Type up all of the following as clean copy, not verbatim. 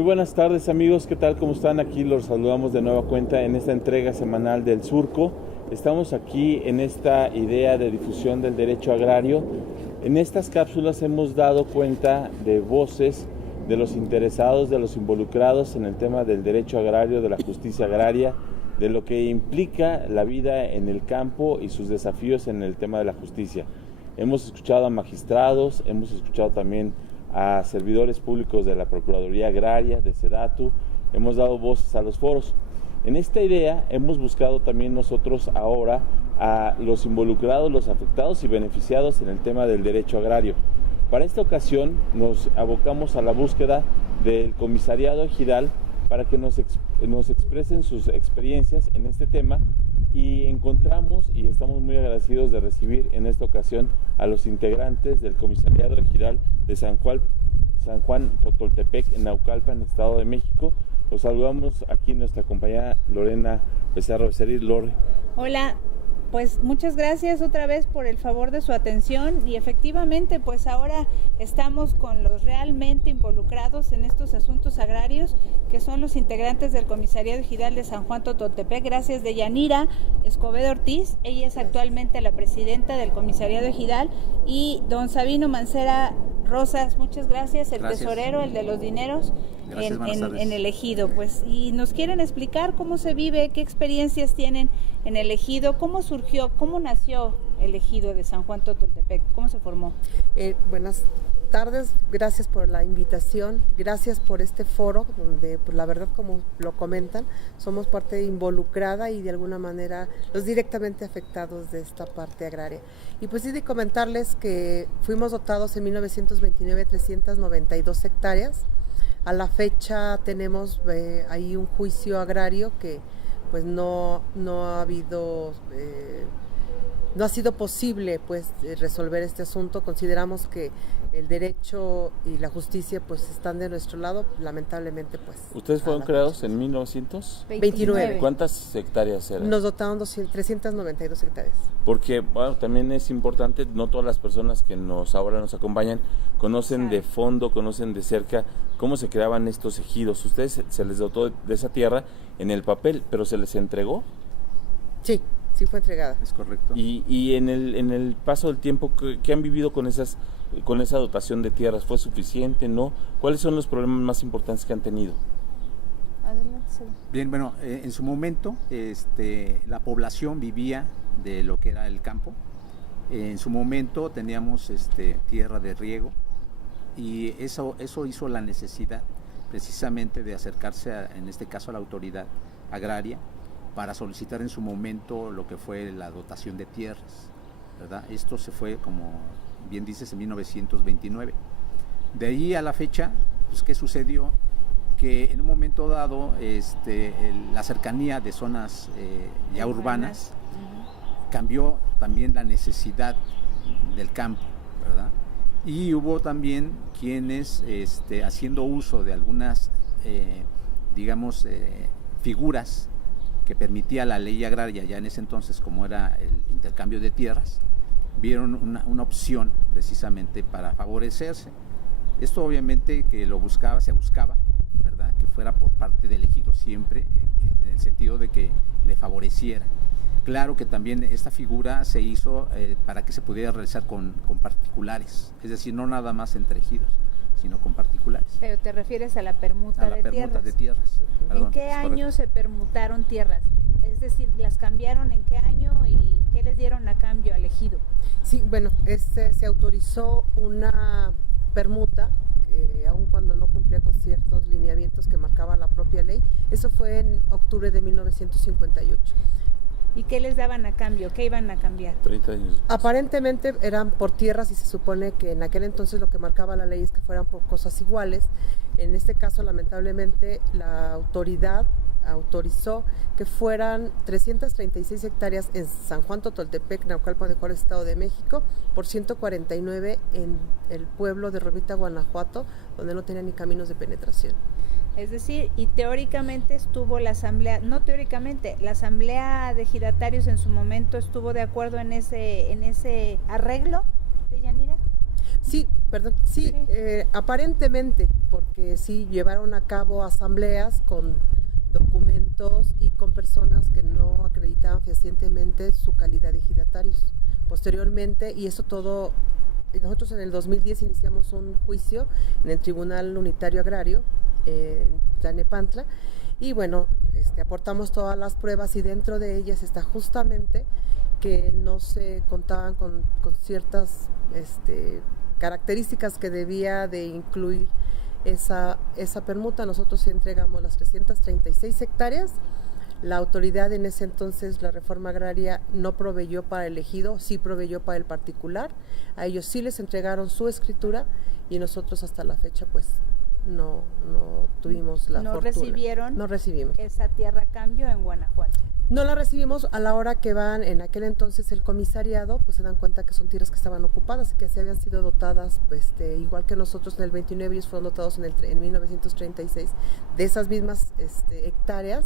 Muy buenas tardes amigos, ¿qué tal? ¿Cómo están? Aquí los saludamos de nueva cuenta en esta entrega semanal del Surco. Estamos aquí en esta idea de difusión del derecho agrario. En estas cápsulas hemos dado cuenta de voces de los interesados, de los involucrados en el tema del derecho agrario, de la justicia agraria, de lo que implica la vida en el campo y sus desafíos en el tema de la justicia. Hemos escuchado a magistrados, hemos escuchado también a servidores públicos de la Procuraduría Agraria, de SEDATU, hemos dado voces a los foros. En esta idea hemos buscado también nosotros ahora a los involucrados, los afectados y beneficiados en el tema del derecho agrario. Para esta ocasión nos abocamos a la búsqueda del Comisariado Ejidal para que nos expresen sus experiencias en este tema, y encontramos y estamos muy agradecidos de recibir en esta ocasión a los integrantes del Comisariado Ejidal de San Juan Totoltepec, en Naucalpan, Estado de México. Los saludamos aquí nuestra compañera Lorena Becerra Becerril. Lore. Hola, pues muchas gracias otra vez por el favor de su atención, y efectivamente pues ahora estamos con los realmente involucrados en estos asuntos agrarios, que son los integrantes del Comisariado Ejidal de San Juan Totoltepec. Gracias de Yanira Escobedo Ortiz, ella es actualmente la presidenta del Comisariado Ejidal, y don Sabino Mancera Rosas, muchas gracias, el tesorero, el de los dineros. Gracias, en el ejido, pues, y nos quieren explicar cómo se vive, qué experiencias tienen en el ejido, cómo surgió, cómo nació el ejido de San Juan Totoltepec, cómo se formó. Buenas tardes, gracias por la invitación, gracias por este foro donde, pues, la verdad, como lo comentan, somos parte involucrada y de alguna manera los directamente afectados de esta parte agraria. Y pues sí, de comentarles que fuimos dotados en 1929 392 hectáreas. A la fecha tenemos ahí un juicio agrario que pues no ha habido, no ha sido posible pues resolver este asunto. Consideramos que el derecho y la justicia pues están de nuestro lado, lamentablemente pues. ¿Ustedes fueron creados en 1929? ¿Cuántas hectáreas eran? Nos dotaron 392 hectáreas. Porque bueno, también es importante, no todas las personas que ahora nos acompañan conocen de fondo, conocen de cerca cómo se creaban estos ejidos. Ustedes se les dotó de esa tierra en el papel, pero ¿se les entregó? Sí fue entregada. Es correcto. Y en el paso del tiempo, ¿qué han vivido con esa dotación de tierras? ¿Fue suficiente? ¿No? ¿Cuáles son los problemas más importantes que han tenido? Adelante. Bien, bueno, en su momento la población vivía de lo que era el campo. En su momento teníamos tierra de riego, y eso hizo la necesidad precisamente de acercarse en este caso a la autoridad agraria para solicitar en su momento lo que fue la dotación de tierras, ¿verdad? Esto se fue, como bien dices, en 1929. De ahí a la fecha, pues, ¿qué sucedió? Que en un momento dado la cercanía de zonas ya urbanas cambió también la necesidad del campo, ¿verdad? Y hubo también quienes haciendo uso de algunas figuras que permitía la ley agraria ya en ese entonces, como era el intercambio de tierras, vieron una opción precisamente para favorecerse. Esto obviamente que se buscaba, ¿verdad?, que fuera por parte del ejido siempre, en el sentido de que le favoreciera. Claro que también esta figura se hizo para que se pudiera realizar con particulares, es decir, no nada más entre ejidos, sino con particulares. Pero te refieres a la permuta de tierras. Perdón, ¿en qué año se permutaron tierras? Es decir, ¿las cambiaron en qué año y qué les dieron a cambio al ejido? Sí, bueno, se autorizó una permuta, aun cuando no cumplía con ciertos lineamientos que marcaba la propia ley. Eso fue en octubre de 1958. ¿Y qué les daban a cambio? ¿Qué iban a cambiar? 30 años. Aparentemente eran por tierras, y se supone que en aquel entonces lo que marcaba la ley es que fueran por cosas iguales. En este caso, lamentablemente, la autoridad autorizó que fueran 336 hectáreas en San Juan Totoltepec, Naucalpan de Juárez, Estado de México, por 149 en el pueblo de Romita, Guanajuato, donde no tenía ni caminos de penetración. Es decir, y teóricamente estuvo la asamblea, no teóricamente, la asamblea de ejidatarios en su momento estuvo de acuerdo en ese arreglo de Yanira. Sí, aparentemente porque sí llevaron a cabo asambleas con documentos y con personas que no acreditaban fehacientemente su calidad de ejidatarios. Posteriormente, y eso todo, nosotros en el 2010 iniciamos un juicio en el Tribunal Unitario Agrario en Tlalnepantla, y bueno, aportamos todas las pruebas y dentro de ellas está justamente que no se contaban con ciertas características que debía de incluir esa permuta. Nosotros entregamos las 336 hectáreas. La autoridad en ese entonces, la reforma agraria, no proveyó para el ejido, sí proveyó para el particular. A ellos sí les entregaron su escritura y nosotros hasta la fecha pues no tuvimos la fortuna. No recibimos esa tierra a cambio en Guanajuato. No la recibimos. A la hora que van en aquel entonces el comisariado, pues se dan cuenta que son tierras que estaban ocupadas y que se habían sido dotadas, igual que nosotros en el 29, ellos fueron dotados en 1936 de esas mismas hectáreas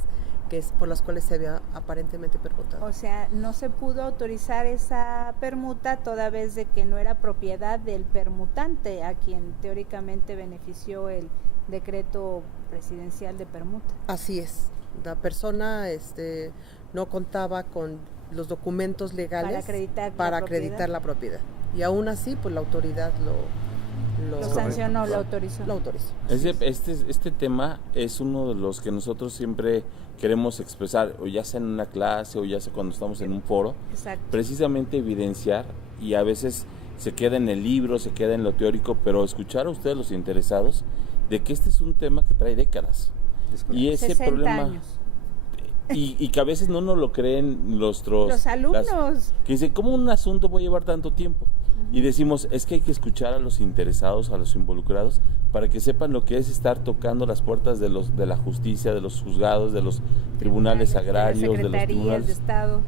que es por las cuales se había aparentemente permutado. O sea, no se pudo autorizar esa permuta toda vez de que no era propiedad del permutante, a quien teóricamente benefició el decreto presidencial de permuta. Así es. La persona no contaba con los documentos legales para acreditar la propiedad. Y aún así, pues la autoridad lo sancionó, lo autorizó. Este tema es uno de los que nosotros siempre queremos expresar, o ya sea en una clase, o ya sea cuando estamos en un foro. Exacto. Precisamente evidenciar, y a veces se queda en el libro, se queda en lo teórico, pero escuchar a ustedes los interesados de que este es un tema que trae décadas. Y ese 60 problema años. Y que a veces no nos lo creen los alumnos que dicen, ¿cómo un asunto puede llevar tanto tiempo? Y decimos, es que hay que escuchar a los interesados, a los involucrados, para que sepan lo que es estar tocando las puertas de la justicia, de los juzgados, de los tribunales agrarios, de los tribunales de Estado,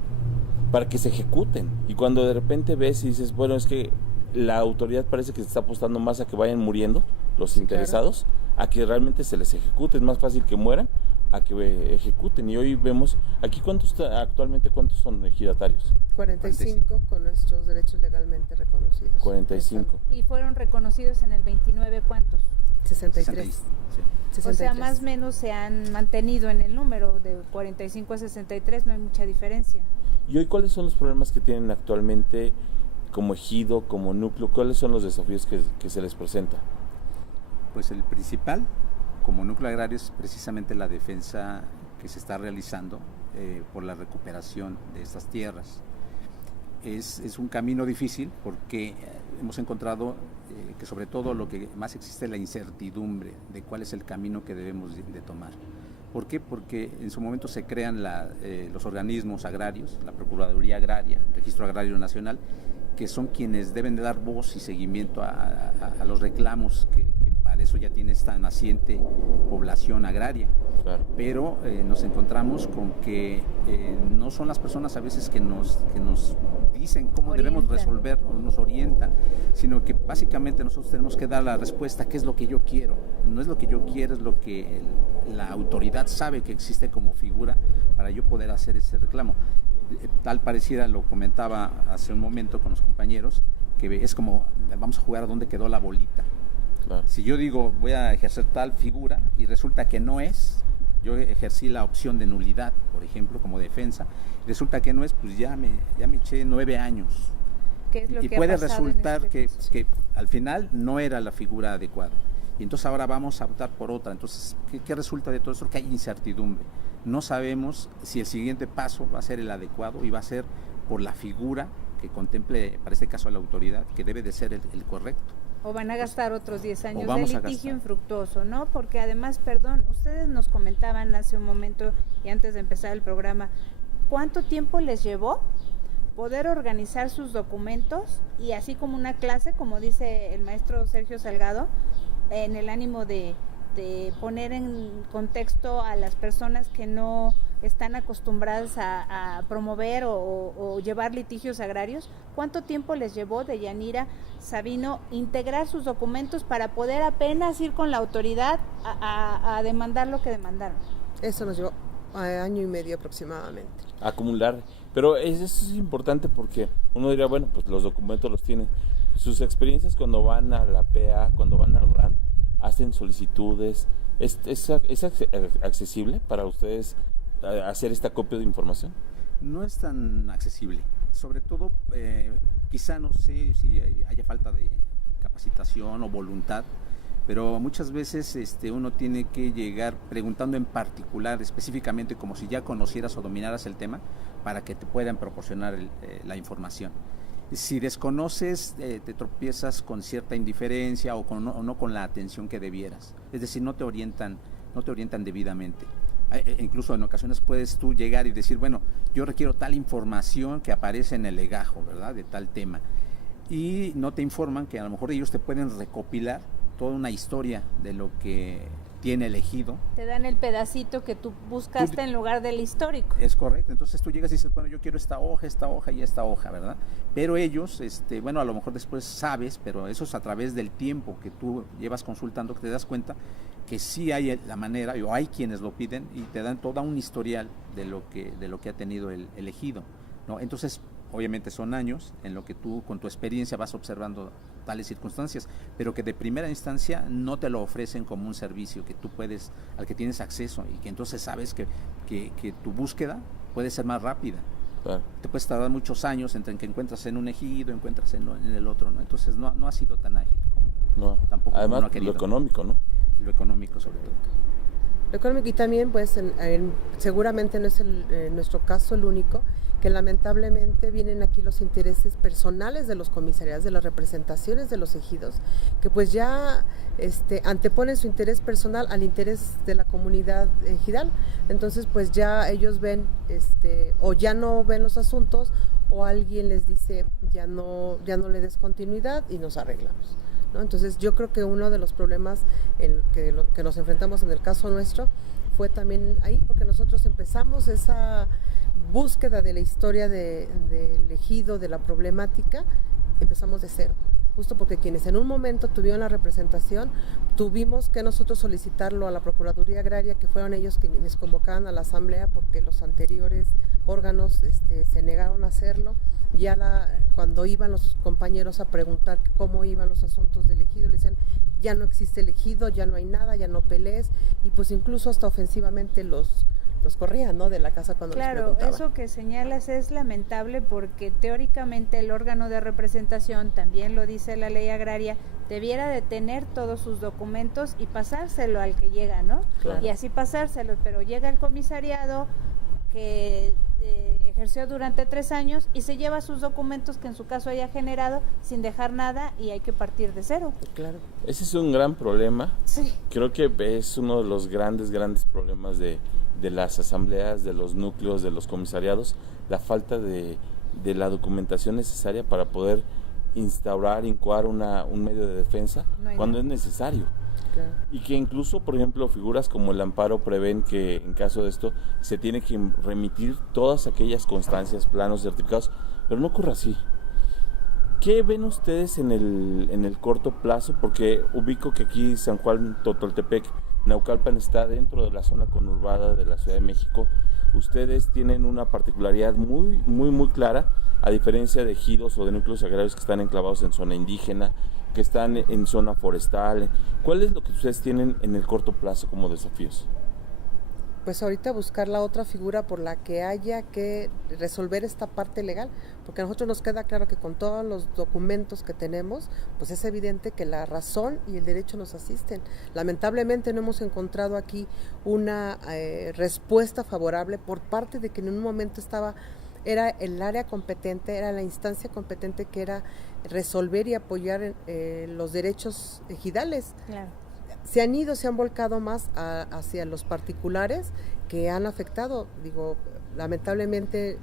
para que se ejecuten. Y cuando de repente ves y dices, bueno, es que la autoridad parece que se está apostando más a que vayan muriendo los interesados, claro, a que realmente se les ejecute. Es más fácil que mueran a que ejecuten. Y hoy vemos, aquí actualmente cuántos son ejidatarios. 45 con nuestros derechos legalmente reconocidos. 45. ¿Y fueron reconocidos en el 29 cuántos? 63. Sí. 63. O sea, más o menos se han mantenido en el número de 45 a 63, no hay mucha diferencia. ¿Y hoy cuáles son los problemas que tienen actualmente como ejido, como núcleo? ¿Cuáles son los desafíos que se les presenta? Pues el principal, como núcleo agrario, es precisamente la defensa que se está realizando por la recuperación de estas tierras. Es un camino difícil porque hemos encontrado que sobre todo lo que más existe es la incertidumbre de cuál es el camino que debemos de tomar. ¿Por qué? Porque en su momento se crean los organismos agrarios, la Procuraduría Agraria, el Registro Agrario Nacional, que son quienes deben de dar voz y seguimiento a los reclamos que para eso ya tiene esta naciente población agraria. Claro. Pero nos encontramos con que no son las personas a veces que nos dicen cómo debemos resolver o nos orientan, sino que básicamente nosotros tenemos que dar la respuesta, ¿qué es lo que yo quiero? No es lo que yo quiero, es lo que la autoridad sabe que existe como figura para yo poder hacer ese reclamo. Tal parecida, lo comentaba hace un momento con los compañeros, que es como vamos a jugar a dónde quedó la bolita. Claro. Si yo digo voy a ejercer tal figura y resulta que no es, yo ejercí la opción de nulidad, por ejemplo, como defensa, resulta que no es, pues ya me eché 9 años. ¿Qué es lo y que puede ha pasado resultar en este caso? que al final no era la figura adecuada. Y entonces ahora vamos a optar por otra. Entonces, ¿qué resulta de todo esto? Que hay incertidumbre. No sabemos si el siguiente paso va a ser el adecuado y va a ser por la figura que contemple, para este caso, a la autoridad, que debe de ser el correcto. O van a gastar otros 10 años de litigio infructuoso, ¿no? Porque además, perdón, ustedes nos comentaban hace un momento y antes de empezar el programa, ¿cuánto tiempo les llevó poder organizar sus documentos y así como una clase, como dice el maestro Sergio Salgado, en el ánimo de poner en contexto a las personas que no están acostumbradas a promover o llevar litigios agrarios? ¿Cuánto tiempo les llevó de Yanira Sabino integrar sus documentos para poder apenas ir con la autoridad a demandar lo que demandaron? Eso nos llevó año y medio aproximadamente. Acumular, pero eso es importante porque uno diría, bueno, pues los documentos los tienen. Sus experiencias cuando van a la PA, cuando van al RAN, hacen solicitudes. ¿Es accesible para ustedes hacer este acopio de información? No es tan accesible, sobre todo quizá no sé si haya falta de capacitación o voluntad, pero muchas veces uno tiene que llegar preguntando en particular, específicamente, como si ya conocieras o dominaras el tema, para que te puedan proporcionar la información. Si desconoces, te tropiezas con cierta indiferencia o no con la atención que debieras. Es decir, no te orientan debidamente. Incluso en ocasiones puedes tú llegar y decir, bueno, yo requiero tal información que aparece en el legajo, ¿verdad?, de tal tema. Y no te informan que a lo mejor ellos te pueden recopilar toda una historia de lo que tiene el ejido. Te dan el pedacito que tú buscaste en lugar del histórico. Es correcto, entonces tú llegas y dices, bueno, yo quiero esta hoja y esta hoja, ¿verdad? Pero ellos, bueno, a lo mejor después sabes, pero eso es a través del tiempo que tú llevas consultando, que te das cuenta que sí hay la manera, o hay quienes lo piden y te dan toda un historial de lo que ha tenido el ejido, ¿no? Entonces, obviamente son años en lo que tú con tu experiencia vas observando tales circunstancias, pero que de primera instancia no te lo ofrecen como un servicio que tú puedes, al que tienes acceso, y que entonces sabes que tu búsqueda puede ser más rápida. Claro. Te puedes tardar muchos años entre que encuentras en un ejido, encuentras en el otro, ¿no? Entonces no ha sido tan ágil como tampoco además uno ha querido. Lo económico, ¿no? Lo económico sobre todo. Lo económico, y también pues seguramente no es nuestro caso el único, que lamentablemente vienen aquí los intereses personales de los comisariados, de las representaciones de los ejidos, que pues ya anteponen su interés personal al interés de la comunidad ejidal. Entonces pues ya ellos ven o ya no ven los asuntos, o alguien les dice ya no le des continuidad y nos arreglamos, ¿no? Entonces yo creo que uno de los problemas que nos enfrentamos en el caso nuestro fue también ahí, porque nosotros empezamos esa búsqueda de la historia del ejido, de la problemática, empezamos de cero, justo porque quienes en un momento tuvieron la representación, tuvimos que nosotros solicitarlo a la Procuraduría Agraria, que fueron ellos quienes convocaban a la asamblea, porque los anteriores órganos se negaron a hacerlo. Cuando iban los compañeros a preguntar cómo iban los asuntos del ejido, le decían, ya no existe el ejido, ya no hay nada, ya no pelees, y pues incluso hasta ofensivamente los corrían, ¿no?, de la casa cuando les preguntaban. Claro, eso que señalas es lamentable, porque teóricamente el órgano de representación, también lo dice la ley agraria, debiera de tener todos sus documentos y pasárselo al que llega, ¿no? Claro. Y así pasárselo, pero llega el comisariado que ejerció durante 3 años y se lleva sus documentos que en su caso haya generado sin dejar nada, y hay que partir de cero. Claro. Ese es un gran problema. Sí. Creo que es uno de los grandes problemas de las asambleas, de los núcleos, de los comisariados, la falta de la documentación necesaria para poder incoar un medio de defensa cuando es necesario. Claro. Y que incluso, por ejemplo, figuras como el amparo prevén que en caso de esto se tiene que remitir todas aquellas constancias, planos, certificados, pero no ocurre así. ¿Qué ven ustedes en el corto plazo? Porque ubico que aquí San Juan Totoltepec, Naucalpan está dentro de la zona conurbada de la Ciudad de México. Ustedes tienen una particularidad muy, muy, muy clara, a diferencia de ejidos o de núcleos agrarios que están enclavados en zona indígena, que están en zona forestal. ¿Cuál es lo que ustedes tienen en el corto plazo como desafíos? Pues ahorita buscar la otra figura por la que haya que resolver esta parte legal, porque a nosotros nos queda claro que con todos los documentos que tenemos, pues es evidente que la razón y el derecho nos asisten. Lamentablemente no hemos encontrado aquí una respuesta favorable por parte de que en un momento era el área competente, era la instancia competente, que era resolver y apoyar los derechos ejidales. Claro. Se han volcado más hacia los particulares, que han afectado. Lamentablemente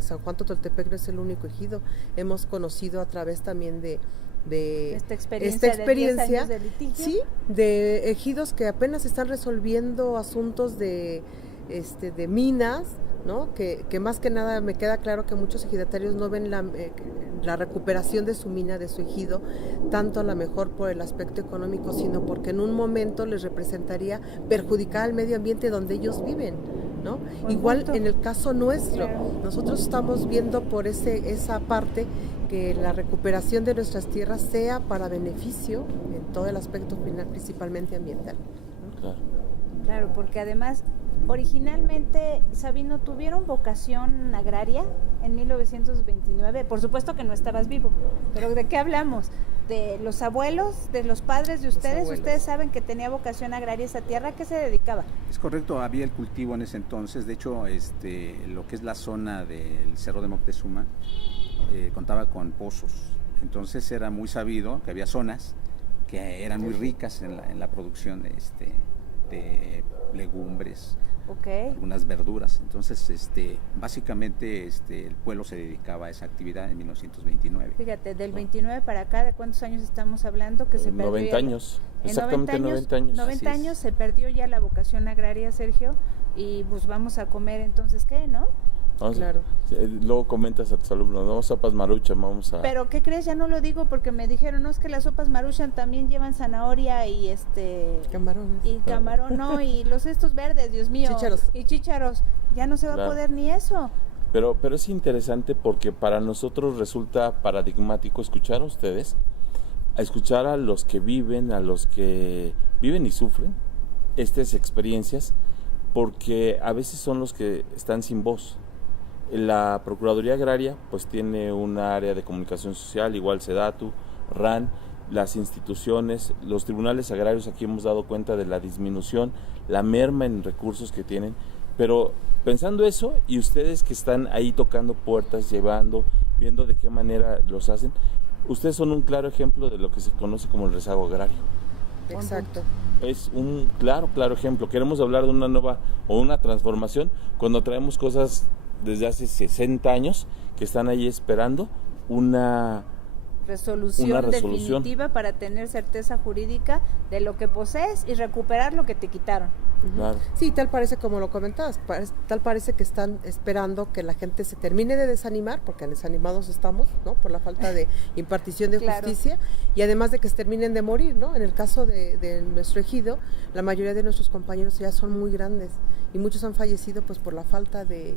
San Juan Totoltepec no es el único ejido. Hemos conocido a través también de esta experiencia de 10 años de litigio. Sí, de ejidos que apenas están resolviendo asuntos de minas, ¿no? Que más que nada me queda claro que muchos ejidatarios no ven la recuperación de su mina, de su ejido, tanto a lo mejor por el aspecto económico, sino porque en un momento les representaría perjudicar al medio ambiente donde ellos viven, ¿no? Buen Igual punto. en el caso nuestro, Claro. nosotros estamos viendo por esa parte que la recuperación de nuestras tierras sea para beneficio en todo el aspecto final, principalmente ambiental. Claro. Claro, porque además, originalmente, Sabino, ¿tuvieron vocación agraria en 1929? Por supuesto que no estabas vivo, pero ¿de qué hablamos? ¿De los abuelos, de los padres de ustedes? abuelos. Ustedes saben que tenía vocación agraria esa tierra, ¿a qué se dedicaba? Es correcto, había el cultivo en ese entonces. De hecho, lo que es la zona del Cerro de Moctezuma contaba con pozos. Entonces era muy sabido que había zonas que eran muy ricas en la producción de legumbres, Ok. algunas verduras. Entonces, básicamente, el pueblo se dedicaba a esa actividad en 1929. Fíjate, del 29 para acá, ¿de cuántos años estamos hablando? Que se perdió 90 ya- años, en exactamente 90 años. 90 Así es. años se perdió ya la vocación agraria, Sergio, y pues vamos a comer entonces, ¿qué, no? Vamos a- Claro. luego comentas a tus alumnos, vamos a sopas maruchan, vamos a... Pero ¿qué crees? Ya no lo digo porque me dijeron, no, es que las sopas Maruchan también llevan zanahoria y Camarones. y camarón, no, y los estos verdes, Dios mío. Chícharos. Y chícharos. Ya no se va Claro. a poder ni eso. Pero es interesante porque para nosotros resulta paradigmático escuchar a ustedes, a escuchar a los que viven y sufren estas experiencias, porque a veces son los que están sin voz. La Procuraduría Agraria pues tiene un área de comunicación social, igual SEDATU, RAN, las instituciones, los tribunales agrarios, aquí hemos dado cuenta de la disminución, la merma en recursos que tienen, pero pensando eso y ustedes que están ahí tocando puertas, llevando, viendo de qué manera los hacen, ustedes son un claro ejemplo de lo que se conoce como el rezago agrario. Exacto. Es un claro ejemplo. Queremos hablar de una nueva o una transformación cuando traemos cosas desde hace 60 años que están ahí esperando una Resolución resolución. definitiva para tener certeza jurídica de lo que posees y recuperar lo que te quitaron. Claro. Sí, tal parece como lo comentabas, tal parece que están esperando que la gente se termine de desanimar, porque desanimados estamos, ¿no? Por la falta de impartición de Claro. justicia, y además de que se terminen de morir, ¿no? En el caso de nuestro ejido, la mayoría de nuestros compañeros ya son muy grandes y muchos han fallecido pues por la falta de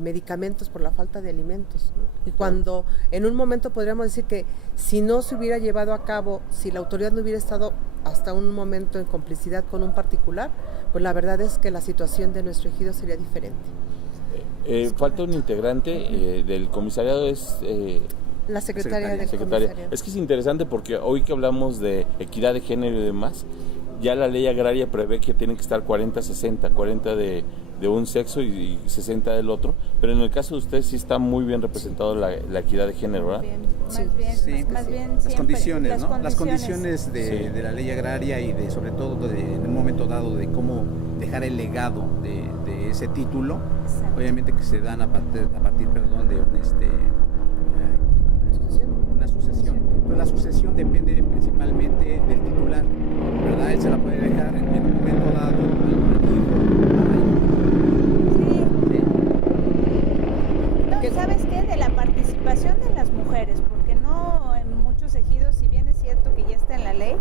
medicamentos, por la falta de alimentos, ¿no? Y cuando en un momento podríamos decir que si no se hubiera llevado a cabo, si la autoridad no hubiera estado hasta un momento en complicidad con un particular, pues la verdad es que la situación de nuestro ejido sería diferente. Falta un integrante del comisariado, es La secretaria del secretaria. comisariado. Es que es interesante porque hoy que hablamos de equidad de género y demás, ya la ley agraria prevé que tienen que estar 40-60, 40 de un sexo y 60 del otro, pero en el caso de ustedes sí está muy bien representado la equidad de género, ¿verdad? Bien, Sí. Sí, más bien las siempre, condiciones, ¿no? Las condiciones Sí. de la ley agraria y sobre todo en un momento dado de cómo dejar el legado de ese título, Exacto. obviamente que se dan a partir de una sucesión. Pero la sucesión depende principalmente del titular, ¿verdad? Él se la puede dejar en un momento dado al Sí. hijo. No, ¿y sabes qué? De la participación de las mujeres, porque no en muchos ejidos, si bien es cierto que ya está en la ley,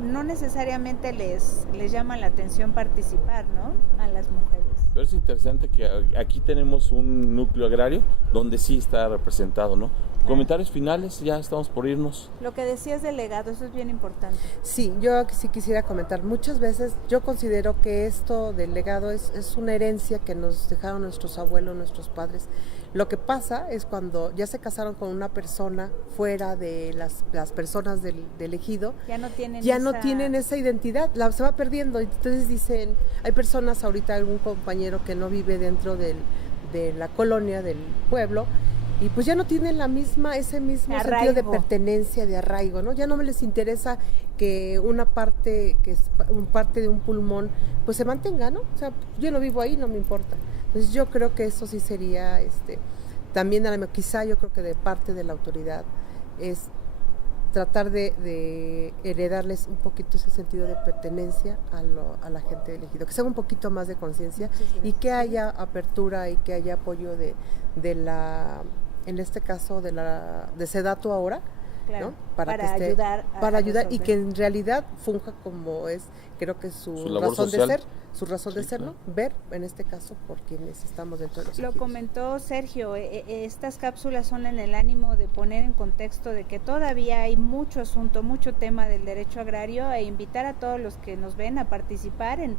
no necesariamente les llama la atención participar, ¿no? A las mujeres. Pero es interesante que aquí tenemos un núcleo agrario donde sí está representado, ¿no? Comentarios finales, ya estamos por irnos. Lo que decías del legado, eso es bien importante. Sí, yo sí quisiera comentar. Muchas veces yo considero que esto del legado es una herencia que nos dejaron nuestros abuelos, nuestros padres. Lo que pasa es cuando ya se casaron con una persona fuera de las personas del ejido, Ya no tienen no tienen esa identidad, se va perdiendo. Entonces dicen, hay personas ahorita, algún compañero que no vive dentro de la colonia, del pueblo, y pues ya no tienen ese mismo sentido de pertenencia, de arraigo, ¿no? Ya no me les interesa que una parte, que es parte de un pulmón, pues se mantenga, ¿no? O sea, yo no vivo ahí, no me importa. Entonces yo creo que eso sí sería, también quizá yo creo que de parte de la autoridad es tratar de heredarles un poquito ese sentido de pertenencia a la gente del ejido, que se haga un poquito más de conciencia y que haya apertura y que haya apoyo de la, en este caso de SEDATU ahora, Claro, ¿no? para que esté, ayudar a para ayudar y resolver. que en realidad funja como es, creo que Su su labor razón social. de ser, su razón Sí, de ser, claro. ¿no? Ver, en este caso, por quienes estamos dentro de los Lo ejidos. comentó Sergio, estas cápsulas son en el ánimo de poner en contexto de que todavía hay mucho asunto, mucho tema del derecho agrario e invitar a todos los que nos ven a participar en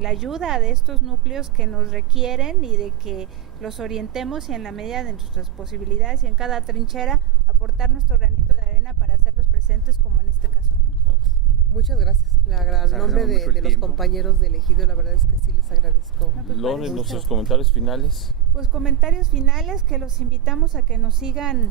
la ayuda de estos núcleos que nos requieren y de que los orientemos y en la medida de nuestras posibilidades y en cada trinchera aportar nuestro granito de arena para hacerlos presentes como en este caso, ¿no? Muchas gracias. Les En nombre agradecemos mucho el de los tiempo. compañeros del ejido, la verdad es que sí les agradezco. No, pues, Lore, parece nuestros mucho. comentarios finales. Pues comentarios finales que los invitamos a que nos sigan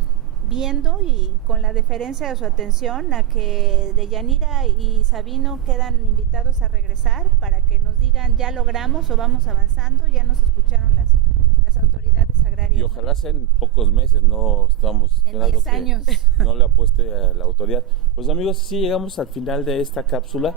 viendo y con la deferencia de su atención, a que Deyanira y Sabino quedan invitados a regresar para que nos digan ya logramos o vamos avanzando, ya nos escucharon las autoridades agrarias. Y ojalá sea en pocos meses, no estamos En esperando 10 que años. no le apueste a la autoridad. Pues amigos, sí llegamos al final de esta cápsula.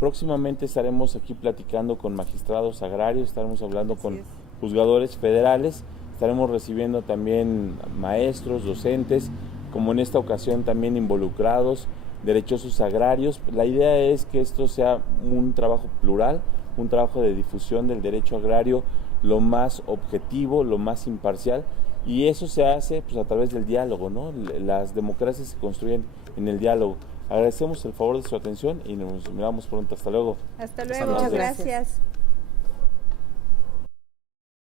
Próximamente estaremos aquí platicando con magistrados agrarios, estaremos hablando Así con es. juzgadores federales, estaremos recibiendo también maestros, docentes, como en esta ocasión también involucrados, derechosos agrarios. La idea es que esto sea un trabajo plural, un trabajo de difusión del derecho agrario lo más objetivo, lo más imparcial, y eso se hace pues a través del diálogo, ¿no? Las democracias se construyen en el diálogo. Agradecemos el favor de su atención y nos miramos pronto. Hasta luego. Hasta luego, Muchas gracias. gracias.